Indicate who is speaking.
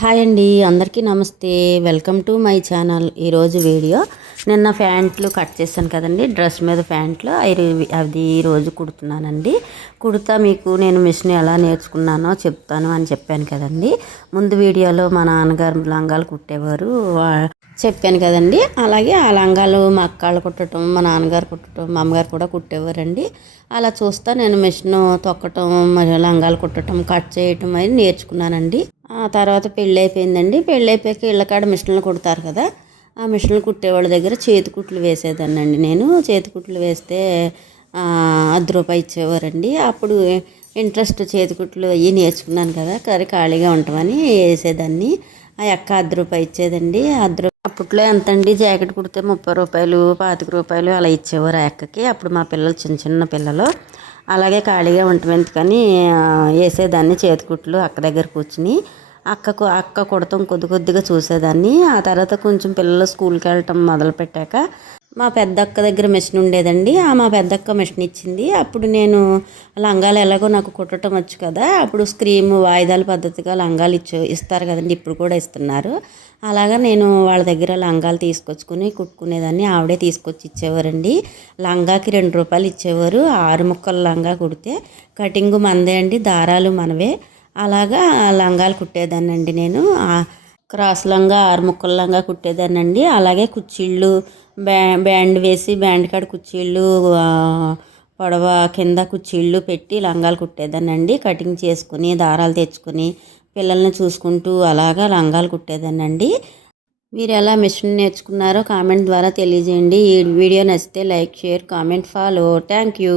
Speaker 1: Hi అండి అందరికీ నమస్తే. Welcome to my channel. ఈరోజు వీడియో. నిన్న ప్యాంట్లు కట్ చేశాను కదండి డ్రెస్ మీద ప్యాంట్లు. అవి అది ఈరోజు కుడుతున్నానండి. కుడతా మీకు నేను మిషన్ ఎలా నేర్చుకున్నానో చెప్తాను అని చెప్పాను కదండి. ముందు వీడియోలో మా నాన్నగారు లంగాలు కుట్టేవారు. చెప్పాను కదండి. అలాగే ఆ లంగాలు మా అక్కలు కుట్టడం మా నాన్నగారు కుట్టడం మా అమ్మగారు కూడా కుట్టేవారండి. అలా చూస్తా నేను మిషన్ తొక్కటం లంగాలు కుట్టడం కట్ చేయటం అనేది నేర్చుకున్నానండి. ఆ తర్వాత పెళ్ళి అయిపోయిందండి పెళ్ళి అయిపోయాక ఇళ్ళకాడ మిషన్లు కుడతారు కదా ఆ మిషన్లు కుట్టేవాళ్ళ దగ్గర చేతి కుట్లు వేసేదాన్నండి నేను. చేతి కుట్లు వేస్తే అర్ధ రూపాయి ఇచ్చేవారండి. అప్పుడు ఇంట్రెస్ట్ చేతి కుట్లు అవి నేర్చుకున్నాను కదా కర్రీ ఖాళీగా ఉంటామని వేసేదాన్ని. ఆ అక్క అర్ధ రూపాయి ఇచ్చేదండి. అర్ధ రూపాయి అప్పట్లో ఎంత అండి జాకెట్ కుడితే ముప్పై రూపాయలు పాతిక రూపాయలు అలా ఇచ్చేవారు ఆ అక్కకి. అప్పుడు మా పిల్లలు చిన్న చిన్న పిల్లలు. అలాగే ఖాళీగా ఉంటాం. ఎందుకని వేసేదాన్ని చేతికుట్లు అక్క దగ్గర కూర్చుని అక్కకు అక్క కుడతాం కొద్ది కొద్దిగా చూసేదాన్ని. ఆ తర్వాత కొంచెం పిల్లలు స్కూల్కి వెళ్ళటం మొదలు పెట్టాక మా పెద్దక్క దగ్గర మిషన్ ఉండేదండి. ఆ మా పెద్దక్క మిషన్ ఇచ్చింది. అప్పుడు నేను లంగాలు ఎలాగో నాకు కుట్టడం వచ్చు కదా అప్పుడు స్క్రీమ్ వాయిదాల పద్ధతిగా లంగాలు ఇచ్చు ఇస్తారు కదండి ఇప్పుడు కూడా ఇస్తున్నారు. అలాగా నేను వాళ్ళ దగ్గర లంగాలు తీసుకొచ్చుకుని కుట్టుకునేదాన్ని. ఆవిడే తీసుకొచ్చి ఇచ్చేవారండి. లంగాకి రెండు రూపాయలు ఇచ్చేవారు. ఆరు ముక్కల లంగా కుడితే కటింగ్ మందే అండి దారాలు మనవే. అలాగా లంగాలు కుట్టేదాన్నండి నేను. క్రాస్ లంగా ఆరు ముక్కల లంగా కుట్టేదానండి అలాగే కుచ్చిళ్ళు బ్యా బ్యాండ్ వేసి బ్యాండ్ కాడ కుచ్చిళ్ళు ఆ, పొడవ కింద కుచ్చిళ్ళు పెట్టి లంగాలు కుట్టేదానండి కటింగ్ చేసుకుని దారాలు తెచ్చుకుని పిల్లల్ని చూసుకుంటూ అలాగా లంగాలు కుట్టేదానండి మీరు ఎలా మిషన్ నేర్చుకున్నారో కామెంట్ ద్వారా తెలియజేయండి. ఈ వీడియో నచ్చితే like share comment follow. Thank you.